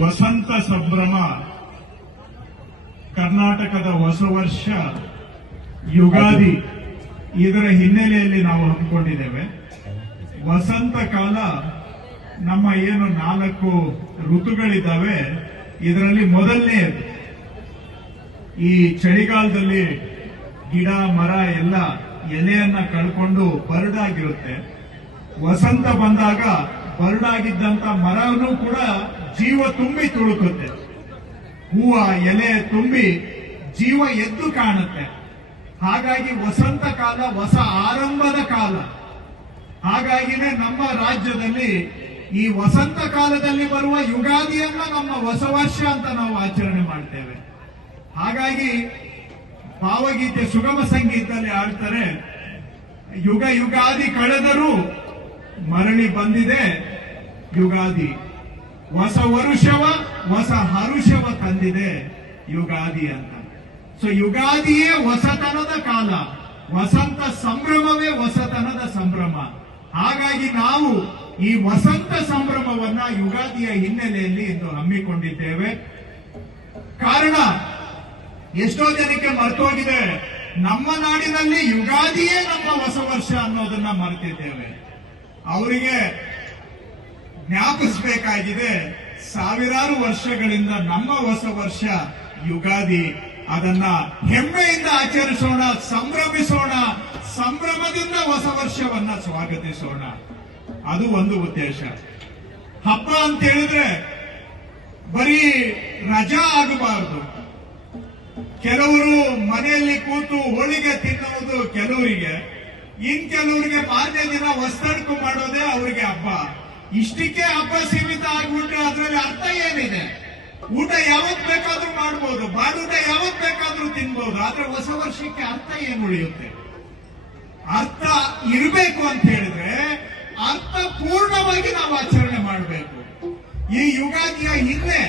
ವಸಂತ ಸಂಭ್ರಮ, ಕರ್ನಾಟಕದ ಹೊಸ ವರ್ಷ, ಯುಗಾದಿ ಇದರ ಹಿನ್ನೆಲೆಯಲ್ಲಿ ನಾವು ಹಮ್ಮಿಕೊಂಡಿದ್ದೇವೆ. ವಸಂತ ಕಾಲ ನಮ್ಮ ಏನು 4 ಋತುಗಳಿದ್ದಾವೆ, ಇದರಲ್ಲಿ ಮೊದಲನೇ ಈ ಚಳಿಗಾಲದಲ್ಲಿ ಗಿಡ ಮರ ಎಲ್ಲ ಎಲೆಯನ್ನ ಕಳ್ಕೊಂಡು ಬರಡಾಗಿರುತ್ತೆ. ವಸಂತ ಬಂದಾಗ ಬರಡಾಗಿದ್ದಂತ ಮರನೂ ಕೂಡ ಜೀವ ತುಂಬಿ ತುಳುಕುತ್ತೆ. ಹೂವ ಎಲೆ ತುಂಬಿ ಜೀವ ಎದ್ದು ಕಾಣುತ್ತೆ. ಹಾಗಾಗಿ ವಸಂತ ಕಾಲ ಹೊಸ ಆರಂಭದ ಕಾಲ. ಹಾಗಾಗಿನೇ ನಮ್ಮ ರಾಜ್ಯದಲ್ಲಿ ಈ ವಸಂತ ಕಾಲದಲ್ಲಿ ಬರುವ ಯುಗಾದಿಯನ್ನ ನಮ್ಮ ಹೊಸ ವರ್ಷ ಅಂತ ನಾವು ಆಚರಣೆ ಮಾಡ್ತೇವೆ. ಹಾಗಾಗಿ ಭಾವಗೀತೆ ಸುಗಮ ಸಂಗೀತದಲ್ಲಿ ಆಡ್ತಾರೆ, ಯುಗ ಯುಗಾದಿ ಕಳೆದರೂ ಮರಳಿ ಬಂದಿದೆ ಯುಗಾದಿ, ಹೊಸ ವರುಷವ ಹೊಸ ಹರುಷವ ತಂದಿದೆ ಯುಗಾದಿ ಅಂತ. ಸೊ ಯುಗಾದಿಯೇ ಹೊಸತನದ ಕಾಲ, ವಸಂತ ಸಂಭ್ರಮವೇ ಹೊಸತನದ ಸಂಭ್ರಮ. ಹಾಗಾಗಿ ನಾವು ಈ ವಸಂತ ಸಂಭ್ರಮವನ್ನ ಯುಗಾದಿಯ ಹಿನ್ನೆಲೆಯಲ್ಲಿ ಇಂದು ಹಮ್ಮಿಕೊಂಡಿದ್ದೇವೆ. ಕಾರಣ ಎಷ್ಟೋ ಜನಕ್ಕೆ ಮರ್ತೋಗಿದೆ, ನಮ್ಮ ನಾಡಿನಲ್ಲಿ ಯುಗಾದಿಯೇ ನಮ್ಮ ಹೊಸ ವರ್ಷ ಅನ್ನೋದನ್ನ ಮರೆತಿದ್ದೇವೆ. ಅವರಿಗೆ ಜ್ಞಾಪಿಸಬೇಕಾಗಿದೆ, ಸಾವಿರಾರು ವರ್ಷಗಳಿಂದ ನಮ್ಮ ಹೊಸ ವರ್ಷ ಯುಗಾದಿ. ಅದನ್ನ ಹೆಮ್ಮೆಯಿಂದ ಆಚರಿಸೋಣ, ಸಂಭ್ರಮಿಸೋಣ, ಸಂಭ್ರಮದಿಂದ ಹೊಸ ವರ್ಷವನ್ನ ಸ್ವಾಗತಿಸೋಣ. ಅದು ಒಂದು ಉದ್ದೇಶ. ಹಬ್ಬ ಅಂತ ಹೇಳಿದ್ರೆ ಬರೀ ರಜಾ ಆಗಬಾರದು. ಕೆಲವರು ಮನೆಯಲ್ಲಿ ಕೂತು ಹೋಳಿಗೆ ತಿನ್ನುವುದು ಕೆಲವರಿಗೆ, ಕೆಲವರಿಗೆ ಮಾರನೇ ದಿನ ವಸ್ತಡ್ಕು ಮಾಡೋದೇ ಅವರಿಗೆ ಹಬ್ಬ. ಇಷ್ಟಕ್ಕೆ ಹಬ್ಬ ಸೀಮಿತ ಆಗ್ಬಿಟ್ರೆ ಅದರಲ್ಲಿ ಅರ್ಥ ಏನಿದೆ? ಊಟ ಯಾವತ್ ಬೇಕಾದ್ರೂ ಮಾಡ್ಬೋದು, ಬಾಡೂಟ ಯಾವತ್ ಬೇಕಾದ್ರೂ ತಿನ್ಬಹುದು, ಆದ್ರೆ ಹೊಸ ವರ್ಷಕ್ಕೆ ಅರ್ಥ ಏನು ಉಳಿಯುತ್ತೆ? ಅರ್ಥ ಇರಬೇಕು ಅಂತ ಹೇಳಿದ್ರೆ ಅರ್ಥ ಪೂರ್ಣವಾಗಿ ನಾವು ಆಚರಣೆ ಮಾಡಬೇಕು. ಈ ಯುಗಾದಿಯ ಹಿಂದೆ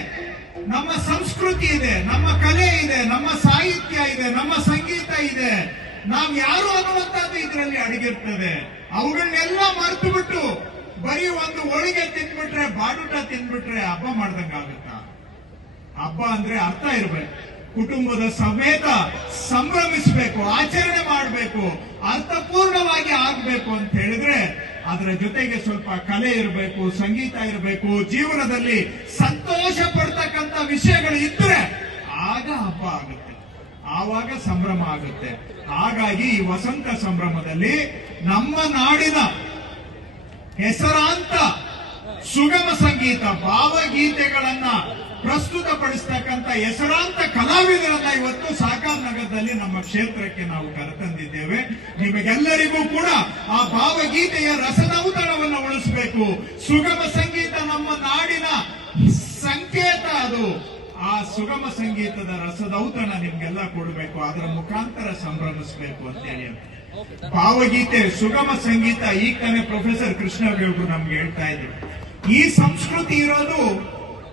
ನಮ್ಮ ಸಂಸ್ಕೃತಿ ಇದೆ, ನಮ್ಮ ಕಲೆ ಇದೆ, ನಮ್ಮ ಸಾಹಿತ್ಯ ಇದೆ, ನಮ್ಮ ಸಂಗೀತ ಇದೆ. ನಾವು ಯಾರು ಅನ್ನುವಂಥದ್ದು ಇದರಲ್ಲಿ ಅಡಗಿರ್ತದೆ. ಅವುಗಳನ್ನೆಲ್ಲ ಮರೆತು ಬಿಟ್ಟು ಬರೀ ಒಂದು ಹೋಳಿಗೆ ತಿನ್ಬಿಟ್ರೆ, ಬಾಡೂಟ ತಿನ್ಬಿಟ್ರೆ ಹಬ್ಬ ಮಾಡ್ದಂಗಾಗುತ್ತಾ? ಹಬ್ಬ ಅಂದ್ರೆ ಅರ್ಥ ಇರಬೇಕು. ಕುಟುಂಬದ ಸಮೇತ ಸಂಭ್ರಮಿಸಬೇಕು, ಆಚರಣೆ ಮಾಡಬೇಕು, ಅರ್ಥಪೂರ್ಣವಾಗಿ ಆಗ್ಬೇಕು ಅಂತ ಹೇಳಿದ್ರೆ ಅದರ ಜೊತೆಗೆ ಸ್ವಲ್ಪ ಕಲೆ ಇರಬೇಕು, ಸಂಗೀತ ಇರಬೇಕು, ಜೀವನದಲ್ಲಿ ಸಂತೋಷ ಪಡ್ತಕ್ಕಂಥ ವಿಷಯಗಳು ಇದ್ರೆ ಆಗ ಹಬ್ಬ ಆಗುತ್ತೆ, ಆವಾಗ ಸಂಭ್ರಮ ಆಗುತ್ತೆ. ಹಾಗಾಗಿ ಈ ವಸಂತ ಸಂಭ್ರಮದಲ್ಲಿ ನಮ್ಮ ನಾಡಿನ ಹೆಸರಾಂತ ಸುಗಮ ಸಂಗೀತ ಭಾವಗೀತೆಗಳನ್ನ ಪ್ರಸ್ತುತಪಡಿಸತಕ್ಕಂಥ ಹೆಸರಾಂತ ಕಲಾವಿದರನ್ನ ಇವತ್ತು ಸಾಕಾರ ನಗರದಲ್ಲಿ ನಮ್ಮ ಕ್ಷೇತ್ರಕ್ಕೆ ನಾವು ಕರೆತಂದಿದ್ದೇವೆ. ನಿಮಗೆಲ್ಲರಿಗೂ ಕೂಡ ಆ ಭಾವಗೀತೆಯ ರಸದೌತಣವನ್ನು ಉಳಿಸಬೇಕು. ಸುಗಮ ಸಂಗೀತ ನಮ್ಮ ನಾಡಿನ ಸಂಕೇತ. ಅದು ಆ ಸುಗಮ ಸಂಗೀತದ ರಸದೌತಣ ನಿಮ್ಗೆಲ್ಲ ಕೊಡಬೇಕು, ಅದರ ಮುಖಾಂತರ ಸಂಭ್ರಮಿಸಬೇಕು ಅಂತೇಳಿ ಭಾವಗೀತೆ ಸುಗಮ ಸಂಗೀತ ಈ ಕಡೆ ಪ್ರೊಫೆಸರ್ ಕೃಷ್ಣಗೌಡರು ನಮ್ಗೆ ಹೇಳ್ತಾ ಇದ್ರು. ಈ ಸಂಸ್ಕೃತಿ ಇರೋದು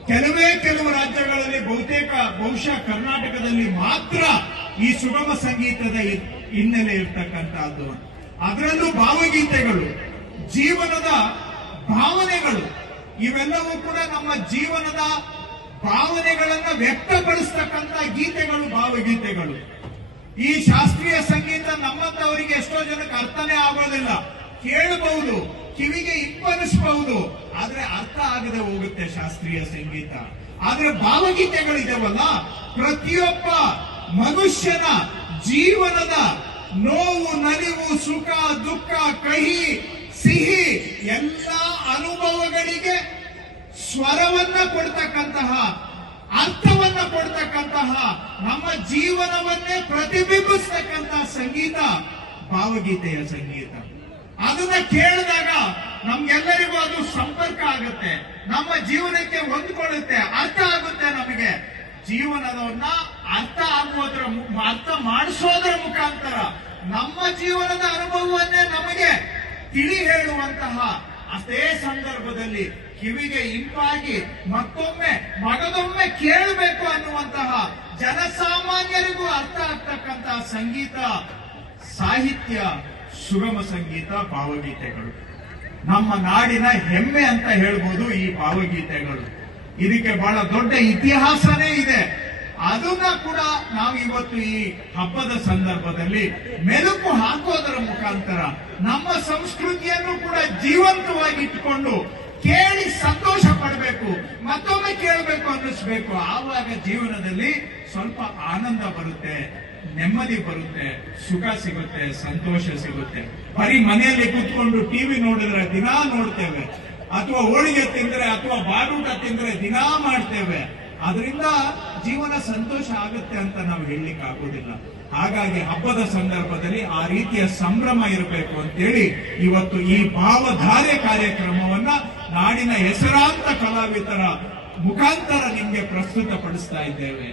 ಕೆಲವು ರಾಜ್ಯಗಳಲ್ಲಿ, ಬಹುಶಃ ಕರ್ನಾಟಕದಲ್ಲಿ ಮಾತ್ರ ಈ ಸುಗಮ ಸಂಗೀತದ ಹಿನ್ನೆಲೆ ಇರ್ತಕ್ಕಂಥದ್ದು. ಅದರಲ್ಲೂ ಭಾವಗೀತೆಗಳು, ಜೀವನದ ಭಾವನೆಗಳು, ಇವೆಲ್ಲವೂ ಕೂಡ ನಮ್ಮ ಜೀವನದ ಭಾವನೆಗಳನ್ನ ವ್ಯಕ್ತಪಡಿಸ್ತಕ್ಕಂಥ ಗೀತೆಗಳು ಭಾವಗೀತೆಗಳು. ಈ ಶಾಸ್ತ್ರೀಯ ಸಂಗೀತ ನಮ್ಮಂತವರಿಗೆ ಎಷ್ಟೋ ಜನಕ್ಕೆ ಅರ್ಥನೇ ಆಗೋದಿಲ್ಲ. ಕೇಳಬಹುದು, ಕಿವಿಗೆ ಇಂಪನಿಸಬಹುದು, ಆದ್ರೆ ಅರ್ಥ ಆಗದೆ ಹೋಗುತ್ತೆ ಶಾಸ್ತ್ರೀಯ ಸಂಗೀತ. ಆದ್ರೆ ಭಾವಗೀತೆಗಳಿದಾವಲ್ಲ, ಪ್ರತಿಯೊಬ್ಬ ಮನುಷ್ಯನ ಜೀವನದ ನೋವು, ನಲಿವು, ಸುಖ, ದುಃಖ, ಕಹಿ, ಸಿಹಿ ಎಲ್ಲ ಅನುಭವಗಳಿಗೆ ಸ್ವರವನ್ನ ಕೊಡ್ತಕ್ಕಂತಹ, ಅರ್ಥವನ್ನ ಕೊಡ್ತಕ್ಕಂತಹ, ನಮ್ಮ ಜೀವನವನ್ನೇ ಪ್ರತಿಬಿಂಬಿಸ್ತಕ್ಕಂತಹ ಸಂಗೀತ ಭಾವಗೀತೆಯ ಸಂಗೀತ. ಅದನ್ನ ಕೇಳಿದಾಗ ನಮ್ಗೆಲ್ಲರಿಗೂ ಅದು ಸಂಪರ್ಕ ಆಗುತ್ತೆ, ನಮ್ಮ ಜೀವನಕ್ಕೆ ಹೊಂದ್ಕೊಳ್ಳುತ್ತೆ, ಅರ್ಥ ಆಗುತ್ತೆ. ನಮಗೆ ಜೀವನವನ್ನ ಅರ್ಥ ಮಾಡಿಸೋದ್ರ ಮುಖಾಂತರ ನಮ್ಮ ಜೀವನದ ಅನುಭವವನ್ನೇ ನಮಗೆ ತಿಳಿ ಹೇಳುವಂತಹ ಅದೇ ಸಂದರ್ಭದಲ್ಲಿ ಕಿವಿಗೆ ಇಂಪಾಗಿ ಮತ್ತೊಮ್ಮೆ ಮಗದೊಮ್ಮೆ ಕೇಳಬೇಕು ಅನ್ನುವಂತಹ ಜನಸಾಮಾನ್ಯರಿಗೂ ಅರ್ಥ ಆಗ್ತಕ್ಕಂತಹ ಸಂಗೀತ, ಸಾಹಿತ್ಯ, ಸುಗಮ ಸಂಗೀತ, ಭಾವಗೀತೆಗಳು ನಮ್ಮ ನಾಡಿನ ಹೆಮ್ಮೆ ಅಂತ ಹೇಳ್ಬೋದು. ಈ ಭಾವಗೀತೆಗಳು ಇದಕ್ಕೆ ಬಹಳ ದೊಡ್ಡ ಇತಿಹಾಸನೇ ಇದೆ. ಅದನ್ನ ಕೂಡ ನಾವು ಇವತ್ತು ಈ ಹಬ್ಬದ ಸಂದರ್ಭದಲ್ಲಿ ಮೆಲುಕು ಹಾಕೋದರ ಮುಖಾಂತರ ನಮ್ಮ ಸಂಸ್ಕೃತಿಯನ್ನು ಕೂಡ ಜೀವಂತವಾಗಿ ಇಟ್ಕೊಂಡು ಕೇಳಿ ಸಂತೋಷ ಪಡಬೇಕು, ಮತ್ತೊಮ್ಮೆ ಕೇಳಬೇಕು ಅನ್ನಿಸ್ಬೇಕು. ಆವಾಗ ಜೀವನದಲ್ಲಿ ಸ್ವಲ್ಪ ಆನಂದ ಬರುತ್ತೆ, ನೆಮ್ಮದಿ ಬರುತ್ತೆ, ಸುಖ ಸಿಗುತ್ತೆ, ಸಂತೋಷ ಸಿಗುತ್ತೆ. ಬರೀ ಮನೆಯಲ್ಲಿ ಕೂತ್ಕೊಂಡು ಟಿವಿ ನೋಡಿದ್ರೆ ದಿನಾ ನೋಡ್ತೇವೆ, ಅಥವಾ ಹೋಳಿಗೆ ತಿಂದ್ರೆ ಅಥವಾ ಬಾಡೂಟ ತಿಂದ್ರೆ ದಿನಾ ಮಾಡ್ತೇವೆ. ಅದರಿಂದ ಜೀವನ ಸಂತೋಷ ಆಗುತ್ತೆ ಅಂತ ನಾವು ಹೇಳಲಿಕ್ಕೆ ಆಗೋದಿಲ್ಲ. ಹಾಗಾಗಿ ಹಬ್ಬದ ಸಂದರ್ಭದಲ್ಲಿ ಆ ರೀತಿಯ ಸಂಭ್ರಮ ಇರಬೇಕು ಅಂತೇಳಿ ಇವತ್ತು ಈ ಭಾವಧಾರೆ ಕಾರ್ಯಕ್ರಮವನ್ನ ನಾಡಿನ ಹೆಸರಾಂತ ಕಲಾವಿದರ ಮುಖಾಂತರ ನಿಮ್ಗೆ ಪ್ರಸ್ತುತಪಡಿಸ್ತಾ ಇದ್ದೇವೆ.